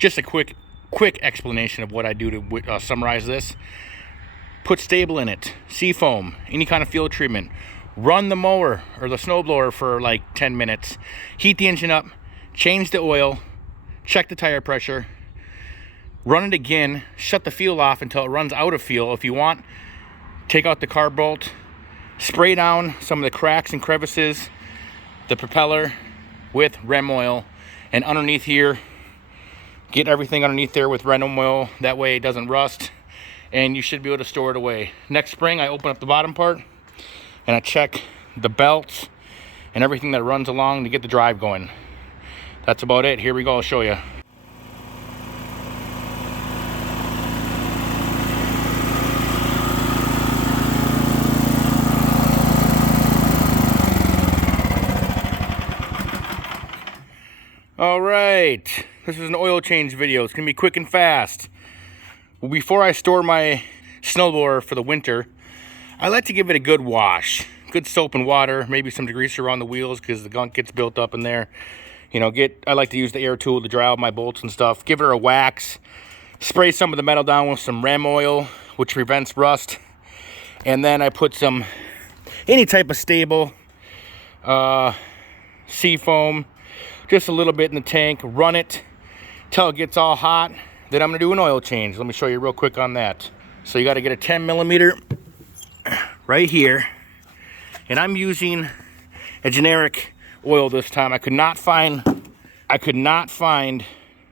just a quick explanation of what I do to summarize this. Put stable in it, seafoam, any kind of field treatment. Run the mower or the snowblower for like 10 minutes. Heat the engine up, change the oil, check the tire pressure, run it again, shut the fuel off until it runs out of fuel. If you want, take out the carb bolt, spray down some of the cracks and crevices, the propeller with REM oil, and underneath here, get everything underneath there with REM oil. That way it doesn't rust, and you should be able to store it away. Next spring, I open up the bottom part, and I check the belts and everything that runs along to get the drive going. That's about it. Here we go, I'll show you. All right, this is an oil change video. It's gonna be quick and fast. Well, before I store my snowblower for the winter, I like to give it a good wash. Good soap and water, maybe some degreaser on the wheels because the gunk gets built up in there. You know, I like to use the air tool to dry out my bolts and stuff. Give her a wax. Spray some of the metal down with some REM oil, which prevents rust. And then I put any type of stable seafoam, just a little bit in the tank, run it till it gets all hot. Then I'm gonna do an oil change. Let me show you real quick on that. So you gotta get a 10 millimeter right here. And I'm using a generic oil this time. I could not find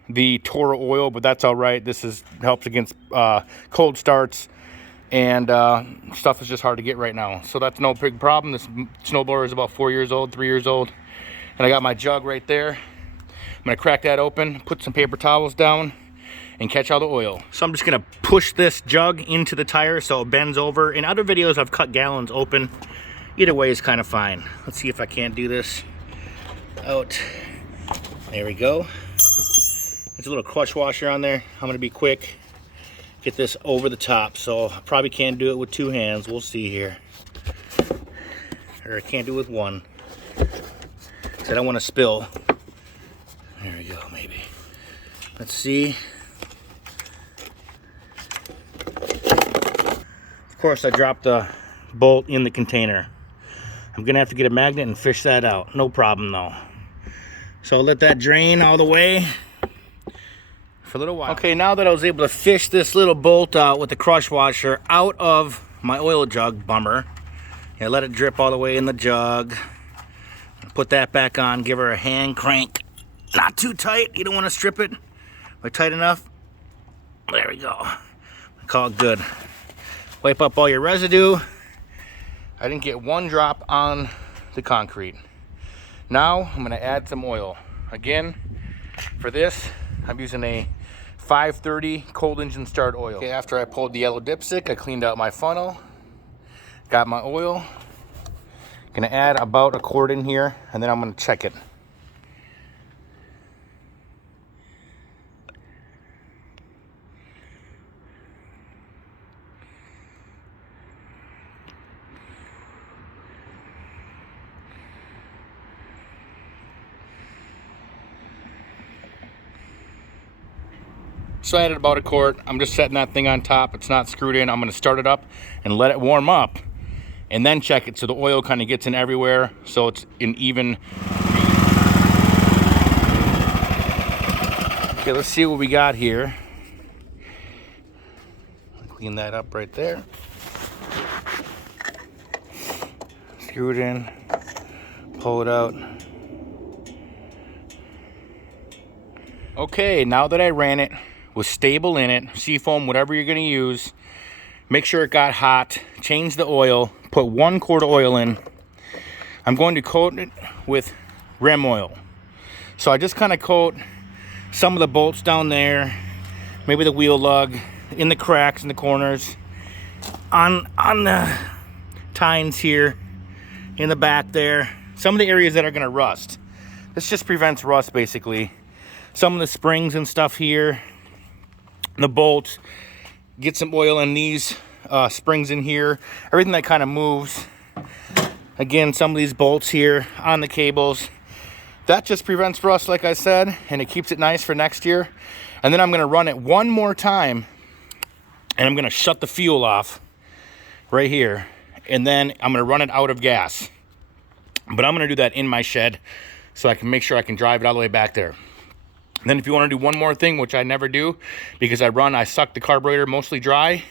the Toro oil, but that's all right. This helps against cold starts, and stuff is just hard to get right now. So that's no big problem. This snowblower is about 3 years old. And I got my jug right there. I'm gonna crack that open, put some paper towels down, and catch all the oil. So I'm just gonna push this jug into the tire so it bends over. In other videos, I've cut gallons open. Either way is kind of fine. Let's see if I can't do this out. There we go. There's a little crush washer on there. I'm gonna be quick. Get this over the top. So I probably can't do it with 2 hands. We'll see here. Or I can't do it with 1. I don't want to spill. There we go, maybe. Let's see. Of course, I dropped the bolt in the container. I'm gonna have to get a magnet and fish that out. No problem though. So I'll let that drain all the way for a little while. Okay, now that I was able to fish this little bolt out with the crush washer out of my oil jug, bummer. Yeah, let it drip all the way in the jug. Put that back on, give her a hand crank. Not too tight, you don't want to strip it, but tight enough. There we go. Call it good. Wipe up all your residue. I didn't get 1 drop on the concrete. Now I'm gonna add some oil. Again, for this, I'm using a 530 cold engine start oil. Okay, after I pulled the yellow dipstick, I cleaned out my funnel, got my oil. Gonna add about a quart in here, and then I'm gonna check it. So I added about a quart. I'm just setting that thing on top. It's not screwed in. I'm gonna start it up and let it warm up, and then check it so the oil kind of gets in everywhere, so it's an even. Okay, let's see what we got here. Clean that up right there. Screw it in, pull it out. Okay, now that I ran it with stable in it, seafoam, whatever you're gonna use, make sure it got hot, change the oil, put 1 quart of oil in. I'm going to coat it with REM oil. So I just kind of coat some of the bolts down there, maybe the wheel lug, in the cracks in the corners, on the tines here, in the back there, some of the areas that are gonna rust. This just prevents rust basically. Some of the springs and stuff here, the bolts, get some oil in these springs in here, everything that kind of moves. Again, some of these bolts here on the cables, that just prevents rust, like I said, and it keeps it nice for next year. And then I'm gonna run it one more time, and I'm gonna shut the fuel off right here, and then I'm gonna run it out of gas. But I'm gonna do that in my shed so I can make sure I can drive it all the way back there. And then if you wanna do one more thing, which I never do, because I suck the carburetor mostly dry,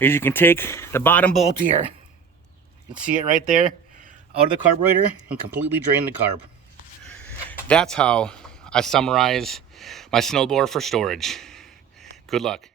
is you can take the bottom bolt here, you can see it right there, out of the carburetor and completely drain the carb. That's how I summarize my snowblower for storage. Good luck.